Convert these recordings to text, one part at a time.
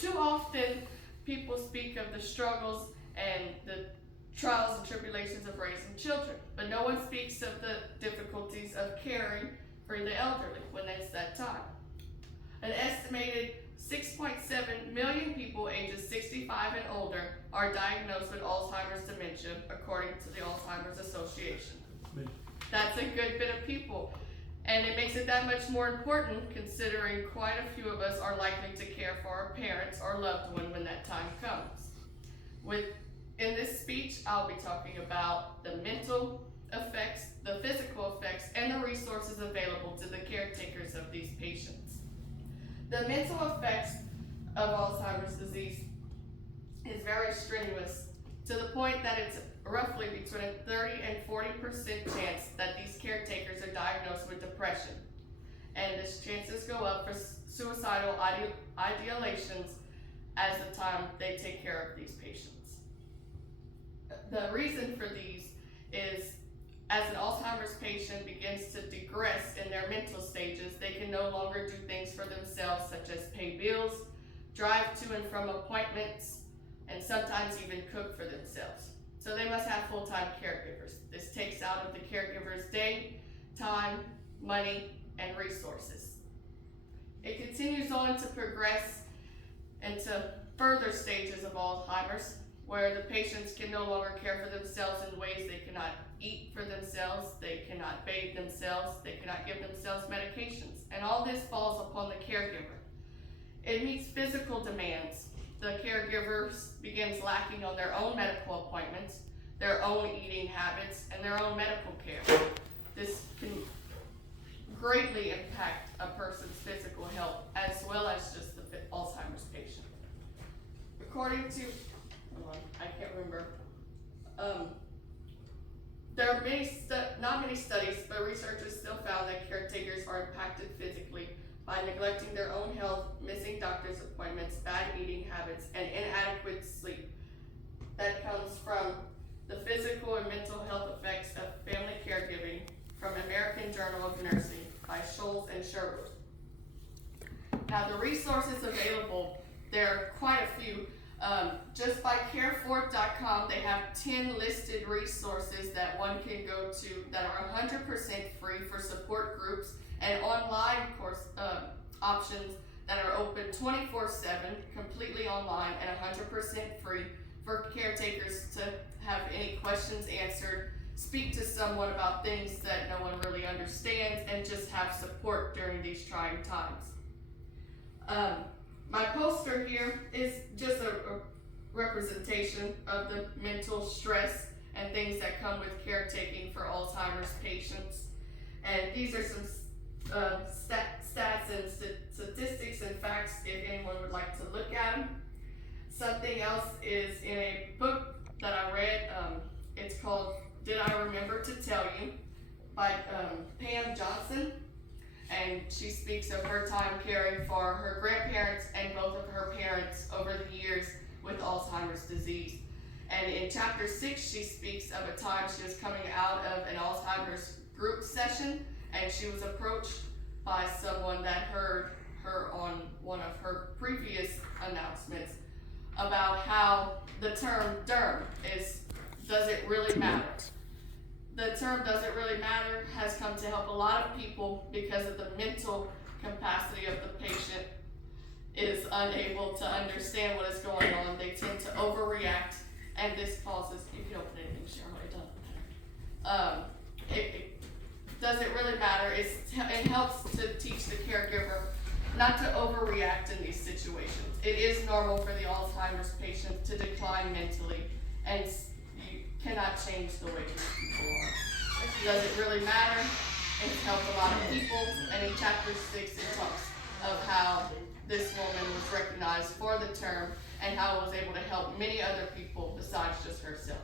Too often, people speak of the struggles and the trials and tribulations of raising children, but no one speaks of the difficulties of caring for the elderly when it's that time. An estimated 6.7 million people ages 65 and older are diagnosed with Alzheimer's dementia, according to the Alzheimer's Association. That's a good bit of people, and it makes it that much more important considering quite a few of us are likely to care for our parents or loved one when that time comes. In this speech, I'll be talking about the mental effects, the physical effects, and the resources available to the caretakers of these patients. The mental effects of Alzheimer's disease is very strenuous, to the point that it's roughly between a 30 and 40% chance that these caretakers are diagnosed with depression. And the chances go up for suicidal ideations as the time they take care of these patients. The reason for these is, as an Alzheimer's patient begins to digress in their mental stages, they can no longer do things for themselves, such as pay bills, drive to and from appointments, and sometimes even cook for themselves. So they must have full-time caregivers. This takes out of the caregiver's day, time, money, and resources. It continues on to progress into further stages of Alzheimer's, where the patients can no longer care for themselves in ways they cannot eat for themselves, they cannot bathe themselves, they cannot give themselves medications, and all this falls upon the caregiver. It meets physical demands. The caregiver begins lacking on their own medical appointments, their own eating habits, and their own medical care. This can greatly impact a person's physical health as well as just the Alzheimer's patient. According to, I can't remember, there are not many studies, but researchers still found that caretakers are impacted physically by neglecting their own health, missing doctor's appointments, bad eating habits, and inadequate sleep. That comes from the physical and mental health effects of family caregiving from American Journal of Nursing by Scholes and Sherwood. Now, the resources available, there are quite a few. Just by careforth.com, they have 10 listed resources that one can go to that are 100% free for support groups and online course options that are open 24/7, completely online and 100% free for caretakers to have any questions answered, speak to someone about things that no one really understands, and just have support during these trying times. My poster here is just a representation of the mental stress and things that come with caretaking for Alzheimer's patients. And these are some stats and statistics and facts if anyone would like to look at them. Something else is in a book that I read. It's called Did I Remember to Tell You by Pam Johnson. And she speaks of her time caring for her grandparents and both of her parents over the years with Alzheimer's disease. And in chapter 6, she speaks of a time she was coming out of an Alzheimer's group session, and she was approached by someone that heard her on one of her previous announcements about how the term DERM is, does it really matter? The term "does it really matter" has come to help a lot of people because of the mental capacity of the patient is unable to understand what is going on. They tend to overreact, and this causes, you can open anything, Cheryl, it doesn't matter. Does it really matter? It helps to teach the caregiver not to overreact in these situations. It is normal for the Alzheimer's patient to decline mentally, and you cannot change the way these people are. Does it really matter? It's helped a lot of people, and in chapter 6 it talks of how this woman was recognized for the term and how it was able to help many other people besides just herself.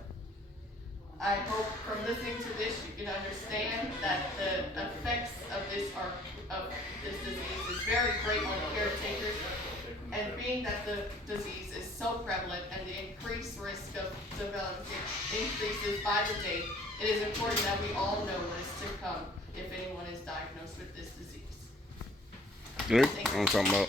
I hope from listening to this you can understand that the effects of this disease is very great on caretakers, and being that the disease is so prevalent and the increased risk of developing increases by the day, it is important that we all know what is to come if anyone is diagnosed with this disease. I'm talking about.